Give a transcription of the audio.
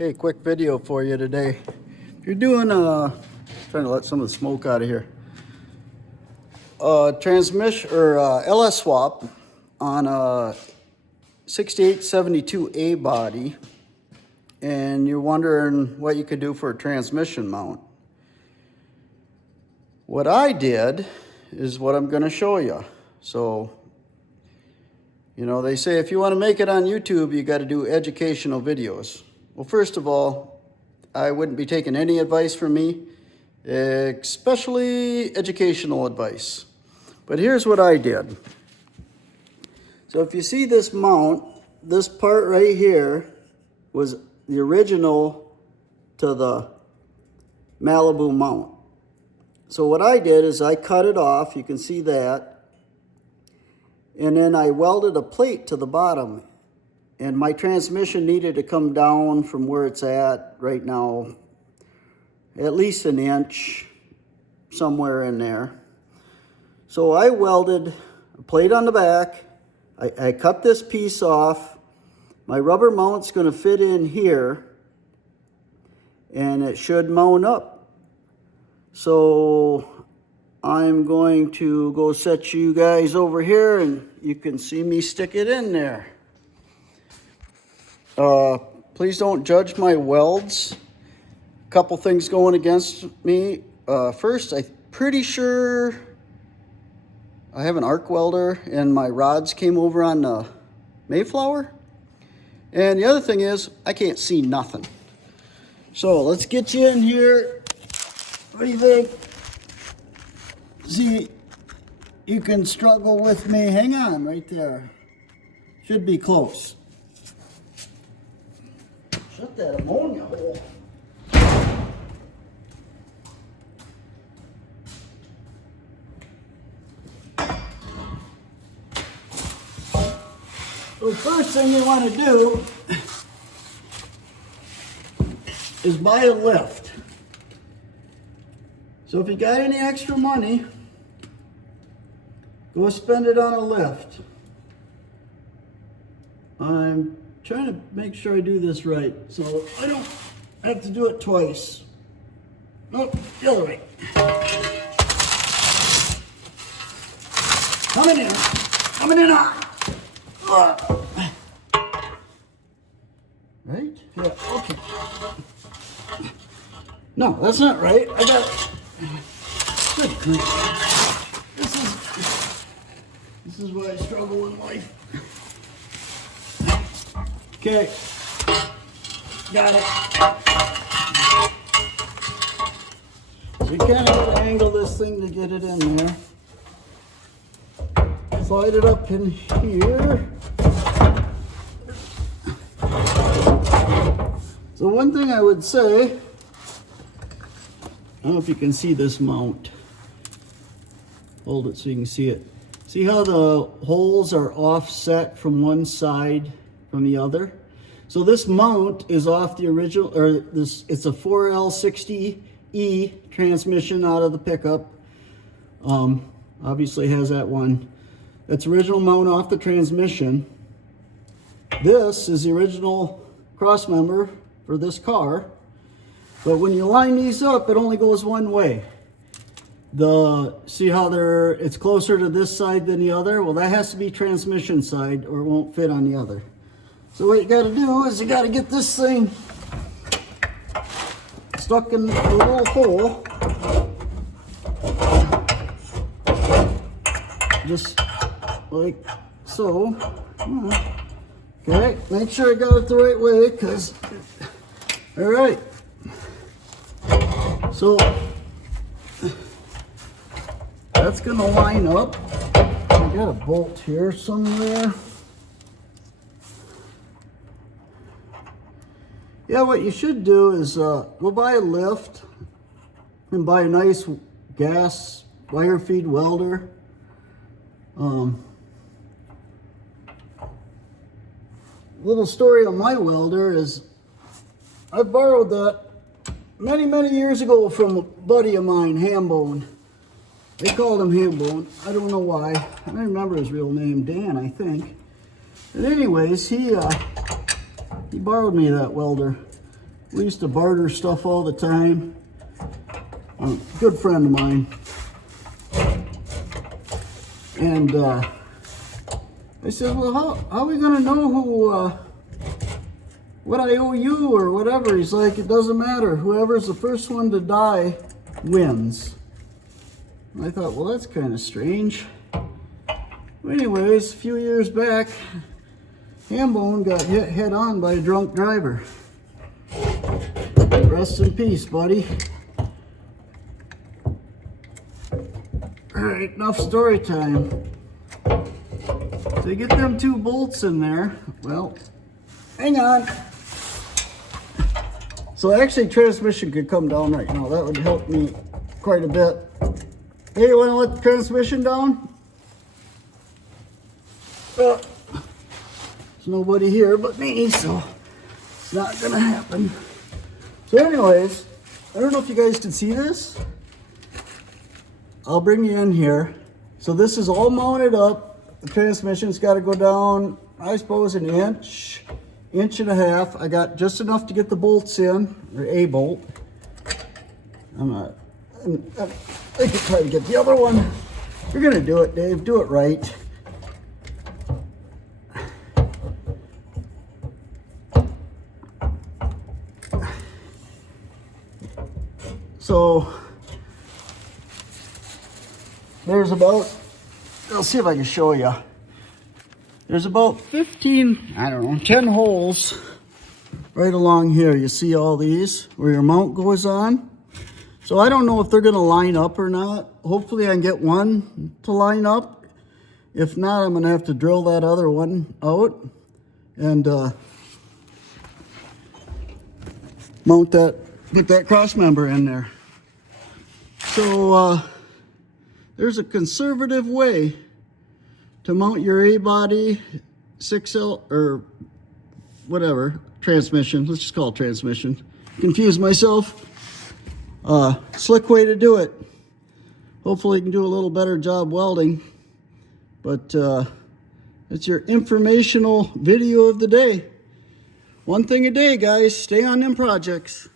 Hey, quick video for you today. If you're doing trying to let some of the smoke out of here. Transmission or LS swap on a 6872A body, and you're wondering what you could do for a transmission mount. What I did is what I'm going to show you. So, you know, they say if you want to make it on YouTube, you got to do educational videos. Well, first of all, I wouldn't be taking any advice from me, especially educational advice. But here's what I did. So if you see this mount, this part right here was the original to the Malibu mount. So what I did is I cut it off, you can see that, and then I welded a plate to the bottom. And my transmission needed to come down from where it's at right now, at least an inch, somewhere in there. So I welded a plate on the back. I cut this piece off. My rubber mount's going to fit in here, and it should mount up. So I'm going to go set you guys over here, and you can see me stick it in there. Please don't judge my welds. A couple things going against me. First, I'm pretty sure I have an arc welder and my rods came over on the Mayflower. And the other thing is, I can't see nothing. So let's get you in here. What do you think? See, you can struggle with me. Hang on right there. Should be close. Shut that ammonia hole. So the first thing you want to do is buy a lift. So if you got any extra money, go spend it on a lift. I'm trying to make sure I do this right, so I don't have to do it twice. Nope, the other way. Coming in hot. Right? Yeah, okay. No, that's not right. I got it. Good grief. This is why I struggle in life. Okay, got it. So you kind of have to angle this thing to get it in there. Slide it up in here. So one thing I would say, I don't know if you can see this mount. Hold it so you can see it. See how the holes are offset from one side from the other? So this mount is off the original, or this, it's a 4L60E transmission out of the pickup. Obviously has that one. That's original mount off the transmission. This is the original cross member for this car. But when you line these up, it only goes one way. See how it's closer to this side than the other? Well, that has to be transmission side or it won't fit on the other. So what you got to do is you got to get this thing stuck in the little hole. Just like so. Okay, make sure I got it the right way, because, all right. So that's gonna line up. I got a bolt here somewhere. Yeah, what you should do is go buy a lift and buy a nice gas wire feed welder. Little story on my welder is I borrowed that many years ago from a buddy of mine, Hambone. They called him Hambone. I don't know why. I don't remember his real name, Dan, I think. But anyways, he borrowed me that welder. We used to barter stuff all the time. Good friend of mine. And I said, well, how are we going to know who, what I owe you or whatever? He's like, it doesn't matter. Whoever's the first one to die wins. And I thought, well, that's kind of strange. Anyways, a few years back, Hambone got hit head on by a drunk driver. Rest in peace, buddy. All right, enough story time. To get them 2 bolts in there, well, hang on. So actually transmission could come down right now. That would help me quite a bit. Hey, you want to let the transmission down? There's nobody here but me, so it's not gonna happen. So anyways, I don't know if you guys can see this. I'll bring you in here. So this is all mounted up. The transmission's got to go down, I suppose, an inch, inch and a half. I got just enough to get the bolts in, or a bolt. I could try to get the other one. You're gonna do it, Dave. Do it right. So there's about, I'll see if I can show you. There's about 15, I don't know, 10 holes right along here. You see all these where your mount goes on. So I don't know if they're going to line up or not. Hopefully I can get one to line up. If not, I'm going to have to drill that other one out and mount that, put that cross member in there. So there's a conservative way to mount your A-body 6L or whatever transmission. Let's just call it transmission. Confused myself. Slick way to do it. Hopefully you can do a little better job welding. But it's your informational video of the day. One thing a day, guys. Stay on them projects.